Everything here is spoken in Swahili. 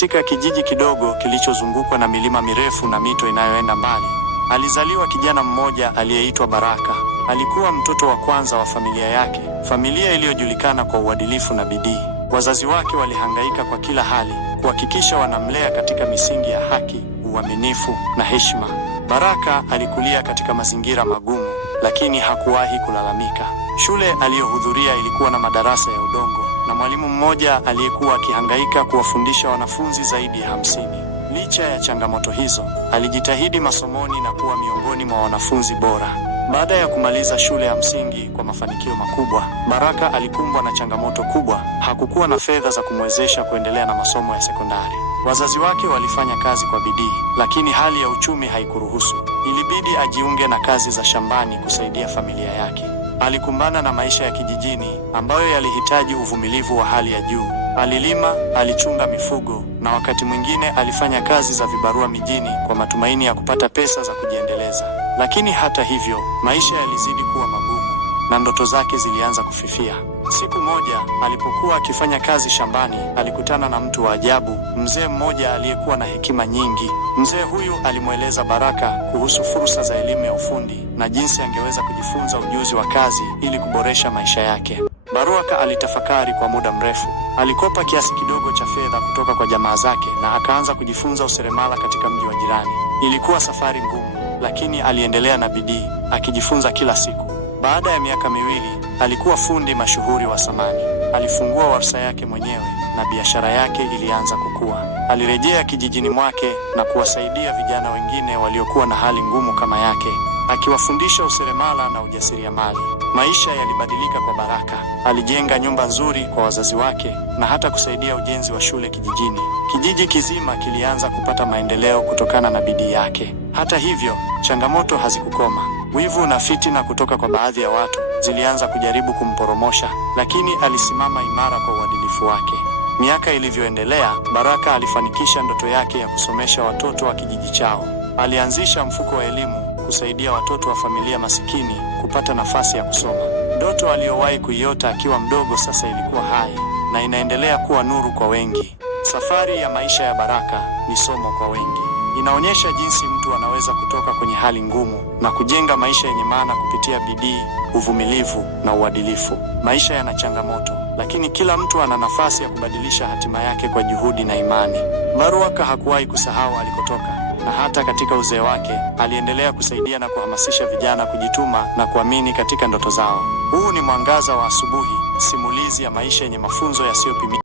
Katika kijiji kidogo kilichozungukwa na milima mirefu na mito inayoenda mbali, alizaliwa kijana mmoja aliyeitwa Baraka. Alikuwa mtoto wa kwanza wa familia yake, familia iliyojulikana kwa uadilifu na bidii. Wazazi wake walihangaika kwa kila hali kuhakikisha wanamlea katika misingi ya haki, uaminifu na heshima. Baraka alikulia katika mazingira magumu, lakini hakuwahi kulalamika. Shule aliyohudhuria ilikuwa na madarasa ya udongo na mwalimu mmoja aliyekuwa akihangaika kuwafundisha wanafunzi zaidi ya 50. Licha ya changamoto hizo, alijitahidi masomoni na kuwa miongoni mwa wanafunzi bora. Baada ya kumaliza shule ya msingi kwa mafanikio makubwa, Baraka alikumbwa na changamoto kubwa. Hakukuwa na fedha za kumwezesha kuendelea na masomo ya sekondari. Wazazi wake walifanya kazi kwa bidii, lakini hali ya uchumi haikuruhusu. Ilibidi ajiunge na kazi za shambani kusaidia familia yake. Alikumbana na maisha ya kijijini ambayo yalihitaji uvumilivu wa hali ya juu. Alilima, alichunga mifugo na wakati mwingine alifanya kazi za vibarua mijini kwa matumaini ya kupata pesa za kujiendeleza. Lakini hata hivyo, maisha yalizidi kuwa magumu na ndoto zake zilianza kufifia. Siku moja, alipokuwa akifanya kazi shambani, alikutana na mtu wa ajabu, mzee mmoja aliyekuwa na hekima nyingi. Mzee huyu alimweleza Baraka kuhusu fursa za elimu ya ufundi na jinsi angeweza kujifunza ujuzi wa kazi ili kuboresha maisha yake. Baraka alitafakari kwa muda mrefu. Alikopa kiasi kidogo cha fedha kutoka kwa jamaa zake na akaanza kujifunza useremala katika mji wa jirani. Ilikuwa safari ngumu, lakini aliendelea na bidii, akijifunza kila siku. Baada ya miaka miwili, alikuwa fundi mashuhuri wa samani. Alifungua warsha yake mwenyewe na biashara yake ilianza kukua. Alirejea kijijini mwake na kuwasaidia vijana wengine waliokuwa na hali ngumu kama yake, akiwafundisha useremala na ujasiriamali. Maisha yalibadilika kwa Baraka. Alijenga nyumba nzuri kwa wazazi wake na hata kusaidia ujenzi wa shule kijijini. Kijiji kizima kilianza kupata maendeleo kutokana na bidii yake. Hata hivyo, changamoto hazikukoma. Wivu na fitina kutoka kwa baadhi ya watu zilianza kujaribu kumporomosha, lakini alisimama imara kwa uadilifu wake. Miaka ilivyoendelea, Baraka alifanikisha ndoto yake ya kusomesha watoto wa kijiji chao. Alianzisha mfuko wa elimu kusaidia watoto wa familia masikini kupata nafasi ya kusoma. Ndoto aliyowahi kuiota akiwa mdogo sasa ilikuwa hai na inaendelea kuwa nuru kwa wengi. Safari ya maisha ya Baraka ni somo kwa wengi. Inaonyesha jinsi mtu anaweza kutoka kwenye hali ngumu na kujenga maisha yenye maana kupitia bidii, uvumilivu na uadilifu. Maisha yana changamoto, lakini kila mtu ana nafasi ya kubadilisha hatima yake kwa juhudi na imani. Baraka hakuwahi kusahau alikotoka, na hata katika uzee wake aliendelea kusaidia na kuhamasisha vijana kujituma na kuamini katika ndoto zao. Huu ni Mwangaza wa Asubuhi, simulizi ya maisha yenye mafunzo yasiyopimika.